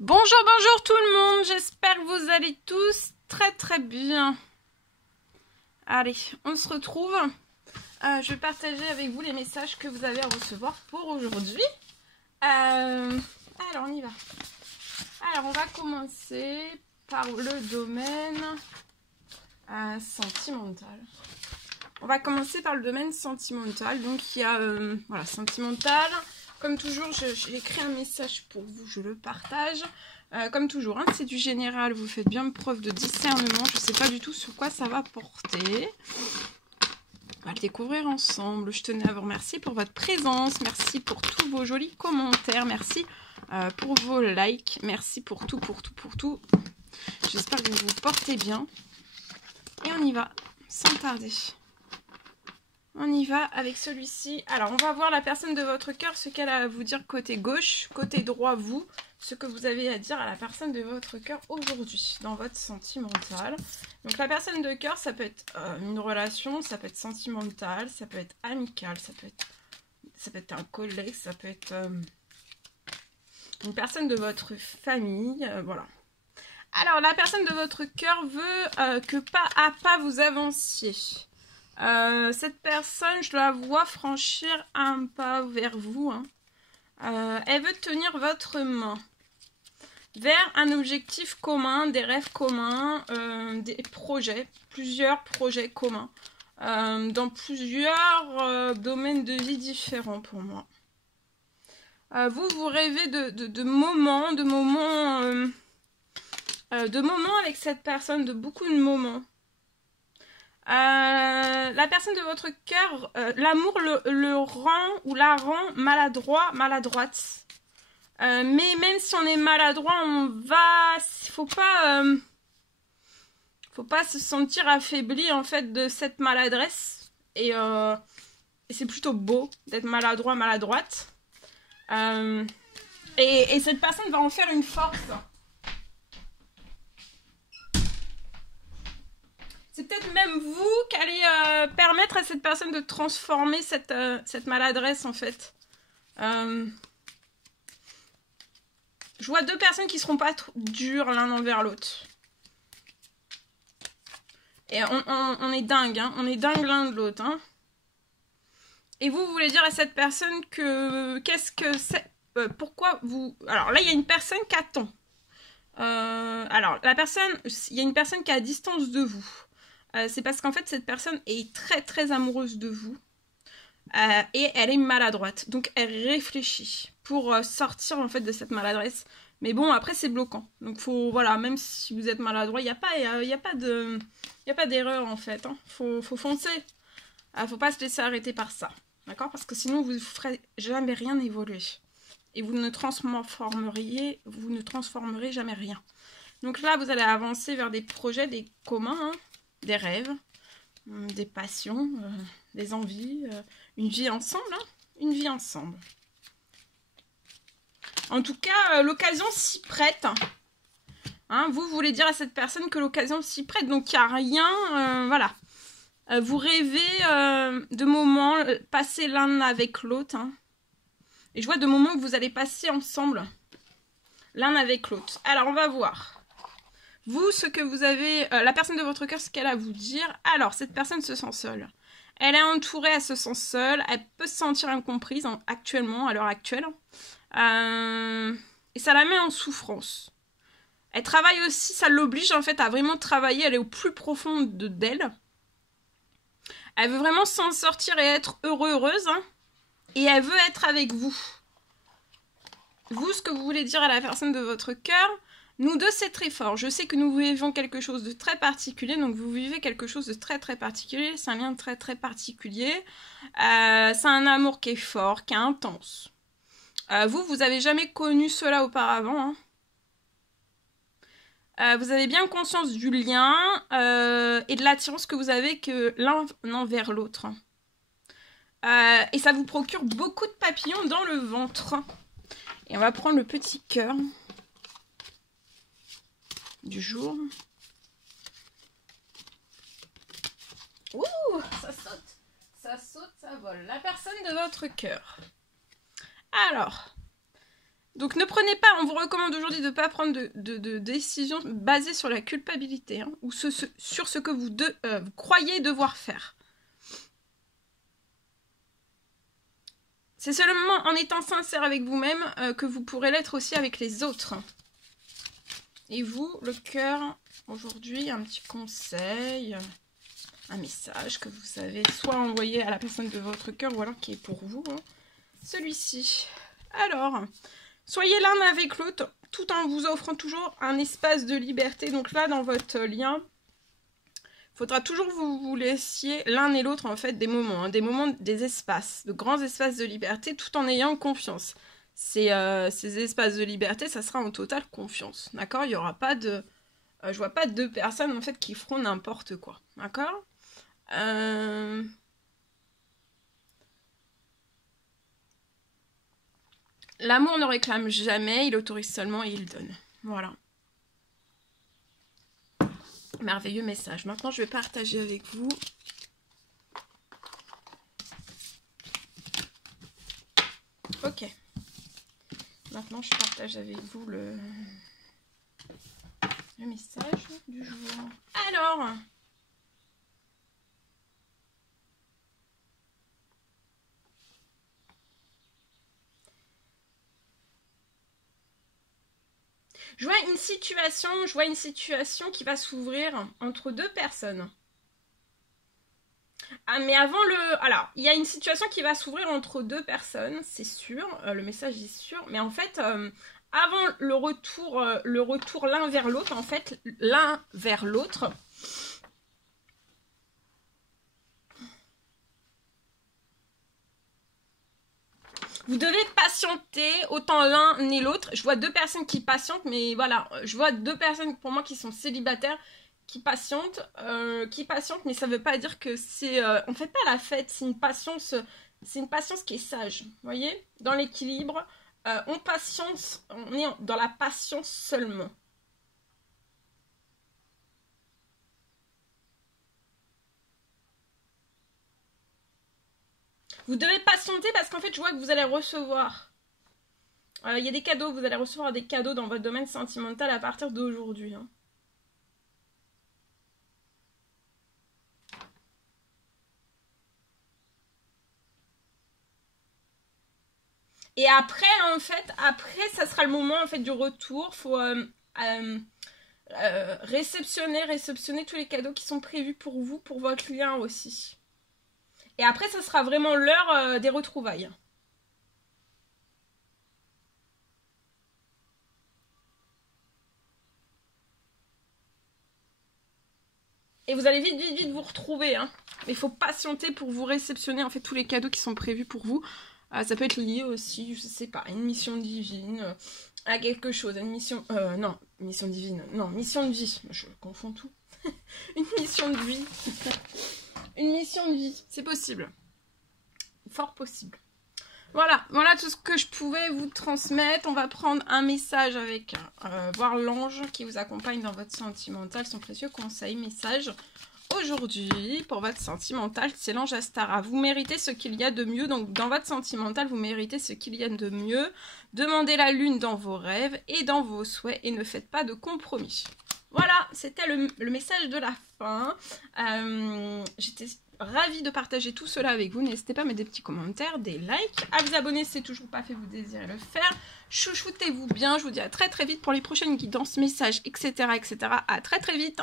Bonjour, bonjour tout le monde, j'espère que vous allez tous très bien. Allez, on se retrouve. Je vais partager avec vous les messages que vous avez à recevoir pour aujourd'hui. Alors, on y va. Alors, on va commencer par le domaine sentimental. On va commencer par le domaine sentimental. Donc, il y a, voilà, sentimental. Comme toujours, j'ai écrit un message pour vous, je le partage. Comme toujours, hein, c'est du général, vous faites bien preuve de discernement. Je ne sais pas du tout sur quoi ça va porter. On va le découvrir ensemble. Je tenais à vous remercier pour votre présence. Merci pour tous vos jolis commentaires. Merci pour vos likes. Merci pour tout. J'espère que vous vous portez bien. Et on y va, sans tarder. On y va avec celui-ci. Alors, on va voir la personne de votre cœur, ce qu'elle a à vous dire côté gauche, côté droit, vous, ce que vous avez à dire à la personne de votre cœur aujourd'hui, dans votre sentimental. Donc, la personne de cœur, ça peut être une relation, ça peut être sentimental, ça peut être amical, ça peut être un collègue, ça peut être une personne de votre famille, voilà. Alors, la personne de votre cœur veut que pas à pas vous avanciez. Cette personne, je la vois franchir un pas vers vous. Hein. Elle veut tenir votre main vers un objectif commun, des rêves communs, des projets, plusieurs projets communs, dans plusieurs domaines de vie différents pour moi. Vous rêvez de moments avec cette personne, de beaucoup de moments. La personne de votre cœur, l'amour le rend ou la rend maladroit, maladroite. Mais même si on est maladroit, faut pas se sentir affaibli en fait de cette maladresse. Et c'est plutôt beau d'être maladroit, maladroite. Et cette personne va en faire une force. C'est peut-être même vous qui allez permettre à cette personne de transformer cette maladresse, en fait. Je vois deux personnes qui ne seront pas dures l'un envers l'autre. Et on est dingue, hein. On est dingue l'un de l'autre, hein. Et vous voulez dire à cette personne que... Qu'est-ce que c'est pourquoi vous... Alors là, il y a une personne qui attend. Alors, il y a une personne qui est à distance de vous. C'est parce qu'en fait, cette personne est très amoureuse de vous et elle est maladroite. Donc, elle réfléchit pour sortir en fait de cette maladresse. Mais bon, après, c'est bloquant. Donc, voilà, même si vous êtes maladroit, il n'y a pas d'erreur en fait. Hein. Faut foncer. Faut pas se laisser arrêter par ça. D'accord? Parce que sinon, vous ne ferez jamais rien évoluer. Et vous ne transformerez jamais rien. Donc là, vous allez avancer vers des projets, des communs, hein. Des rêves, des passions, des envies, une vie ensemble, hein, une vie ensemble. En tout cas, l'occasion s'y prête. Hein, vous voulez dire à cette personne que l'occasion s'y prête, donc il n'y a rien, voilà. Vous rêvez de moments passés l'un avec l'autre. Hein, et je vois de moments que vous allez passer ensemble, l'un avec l'autre. Alors, on va voir. Vous, ce que vous avez, la personne de votre cœur, ce qu'elle a à vous dire. Alors, cette personne se sent seule. Elle est entourée, elle se sent seule. Elle peut se sentir incomprise actuellement, à l'heure actuelle. Et ça la met en souffrance. Elle travaille aussi, ça l'oblige en fait à vraiment travailler. Elle est au plus profond d'elle. Elle veut vraiment s'en sortir et être heureuse. Hein, et elle veut être avec vous. Vous, ce que vous voulez dire à la personne de votre cœur... Nous deux, c'est très fort. Je sais que nous vivons quelque chose de très particulier. Donc, vous vivez quelque chose de très particulier. C'est un lien très particulier. C'est un amour qui est fort, qui est intense. Vous avez jamais connu cela auparavant. Hein. Vous avez bien conscience du lien et de l'attirance que vous avez que l'un envers l'autre. Et ça vous procure beaucoup de papillons dans le ventre. Et on va prendre le petit cœur du jour. Ouh, ça saute, ça vole. La personne de votre cœur. Alors, Donc ne prenez pas, on vous recommande aujourd'hui de ne pas prendre de décisions basées sur la culpabilité, hein, ou sur ce que vous croyez devoir faire. C'est seulement en étant sincère avec vous-même que vous pourrez l'être aussi avec les autres. Et vous, le cœur, aujourd'hui, un petit conseil, un message que vous savez soit envoyer à la personne de votre cœur ou alors qui est pour vous, hein. Celui-ci. Alors, soyez l'un avec l'autre tout en vous offrant toujours un espace de liberté. Donc là, dans votre lien, il faudra toujours que vous laissiez l'un et l'autre en fait des moments, des espaces, de grands espaces de liberté tout en ayant confiance. Ces espaces de liberté, ça sera en totale confiance, d'accord? Il n'y aura pas de... je vois pas deux personnes en fait qui feront n'importe quoi, d'accord? L'amour ne réclame jamais, il autorise seulement et il donne. Voilà. Merveilleux message. Maintenant, je vais partager avec vous. Ok. Maintenant, je partage avec vous le message du jour. Alors... Je vois une situation qui va s'ouvrir entre deux personnes. Ah, mais avant le... Alors, il y a une situation qui va s'ouvrir entre deux personnes, c'est sûr. Le message est sûr. Mais en fait, avant le retour l'un vers l'autre, en fait, l'un vers l'autre... Vous devez patienter autant l'un ni l'autre. Je vois deux personnes qui patientent, mais voilà, je vois deux personnes pour moi qui sont célibataires, qui patientent, mais ça veut pas dire que c'est... on fait pas la fête, c'est une patience qui est sage, vous voyez? Dans l'équilibre, on est dans la patience seulement. Vous devez patienter parce qu'en fait, je vois que vous allez recevoir. Il y a des cadeaux, vous allez recevoir des cadeaux dans votre domaine sentimental à partir d'aujourd'hui. Hein. Et après, en fait, ça sera le moment en fait du retour. Faut réceptionner tous les cadeaux qui sont prévus pour vous, pour votre client aussi. Et après, ça sera vraiment l'heure des retrouvailles. Et vous allez vite vous retrouver. Hein. Mais il faut patienter pour vous réceptionner en fait tous les cadeaux qui sont prévus pour vous. Ça peut être lié aussi, je sais pas, à une mission divine, à quelque chose, à une mission... non, mission divine, non, mission de vie. Je confonds tout. Une mission de vie. Une mission de vie, c'est possible. Fort possible. Voilà tout ce que je pouvais vous transmettre. On va prendre un message avec voir l'ange qui vous accompagne dans votre sentimental, son précieux conseil, message. Aujourd'hui, pour votre sentimental, c'est l'ange Astara. Vous méritez ce qu'il y a de mieux. Donc, dans votre sentimental, vous méritez ce qu'il y a de mieux. Demandez la lune dans vos rêves et dans vos souhaits et ne faites pas de compromis. Voilà, c'était le message de la fin. J'étais ravie de partager tout cela avec vous. N'hésitez pas à mettre des petits commentaires, des likes, à vous abonner si c'est toujours pas fait, vous désirez le faire. Chouchoutez-vous bien. Je vous dis à très vite pour les prochaines guidances, messages, etc. À très vite.